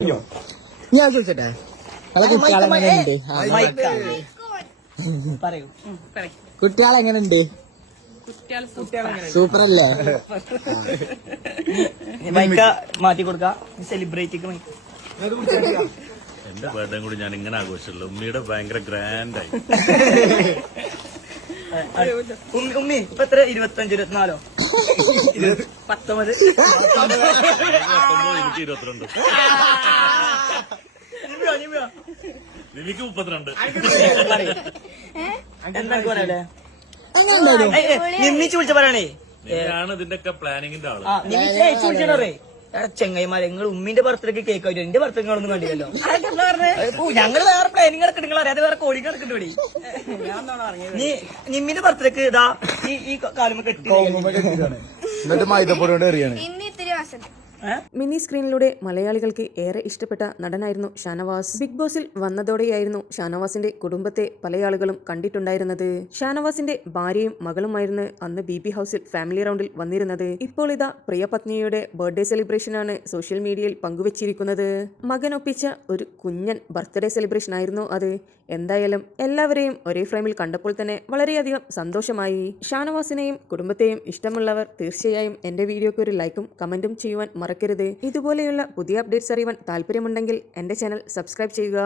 ഞാൻ ചോദിച്ചട്ടെ കുട്ടികളെങ്ങനെയുണ്ട് കുട്ടികളെങ്ങനെയുണ്ട് സൂപ്പർ അല്ലേ മാറ്റി കൊടുക്ക സെലിബ്രേറ്റ് എന്റെ ബർത്ത്ഡേ കൂടി ഞാൻ ഇങ്ങനെ ആഘോഷിച്ചല്ലോ ഉമ്മിയുടെ ഭയങ്കര ഗ്രാൻഡായി ഉമ്മി ഇപ്പൊ എത്ര 25 24 19 എനിക്ക് 22 നിമിക്ക് 32 എന്താ പറയല്ലേ നിമ്മിച്ച് വിളിച്ച പറയണേ ആണ് ഇതിന്റെ ഒക്കെ പ്ലാനിങ്ങിന്റെ ആള് നിമ്മിച്ച് അയച്ചു വിളിച്ചേ ചെങ്ങൈമാരെ നിങ്ങൾ ഉമ്മിന്റെ ബർത്ത്ഡേക്ക് കേക്ക് ആയിട്ട് എന്റെ ബർത്ത്ഡേക്കൊന്നും കണ്ടില്ലല്ലോ ഞങ്ങള് വേറെ പ്ലാനിങ് കിടക്കുന്നുണ്ട് നിങ്ങൾ അറിയാതെ വേറെ കോടി കിടക്കുന്നുണ്ട് നീ നിമ്മിന്റെ ബർത്ത്ഡേക്ക് ഇതാ ഈ കാലുമ്പോ കെട്ടി എന്നിട്ട് മൈദപ്പൊടി കൊണ്ട് എറിയാണ് മിനി സ്ക്രീനിലൂടെ മലയാളികൾക്ക് ഏറെ ഇഷ്ടപ്പെട്ട നടനായിരുന്നു ഷാനവാസ്. ബിഗ് ബോസിൽ വന്നതോടെയായിരുന്നു ഷാനവാസിന്റെ കുടുംബത്തെ പല ആളുകളും കണ്ടിട്ടുണ്ടായിരുന്നത്. ഷാനവാസിന്റെ ഭാര്യയും മകളുമായിരുന്നു അന്ന് BB ഹൗസിൽ ഫാമിലി റൗണ്ടിൽ വന്നിരുന്നത്. ഇപ്പോൾ ഇതാ പ്രിയപത്നിയുടെ ബർത്ത്ഡേ സെലിബ്രേഷനാണ് സോഷ്യൽ മീഡിയയിൽ പങ്കുവച്ചിരിക്കുന്നത്. മകനൊപ്പിച്ച ഒരു കുഞ്ഞൻ ബർത്ത്ഡേ സെലിബ്രേഷൻ ആയിരുന്നു അത്. എന്തായാലും എല്ലാവരെയും ഒരേ ഫ്രെയിമിൽ കണ്ടപ്പോൾ തന്നെ വളരെയധികം സന്തോഷമായി. ഷാനവാസിനെയും കുടുംബത്തെയും ഇഷ്ടമുള്ളവർ തീർച്ചയായും എന്റെ വീഡിയോക്ക് ഒരു ലൈക്കും കമന്റും ചെയ്യുവാൻ മറക്കരുത്. ഇതുപോലെയുള്ള പുതിയ അപ്ഡേറ്റ്സ് അറിയുവാൻ താല്പര്യമുണ്ടെങ്കിൽ എന്റെ ചാനൽ സബ്സ്ക്രൈബ് ചെയ്യുക.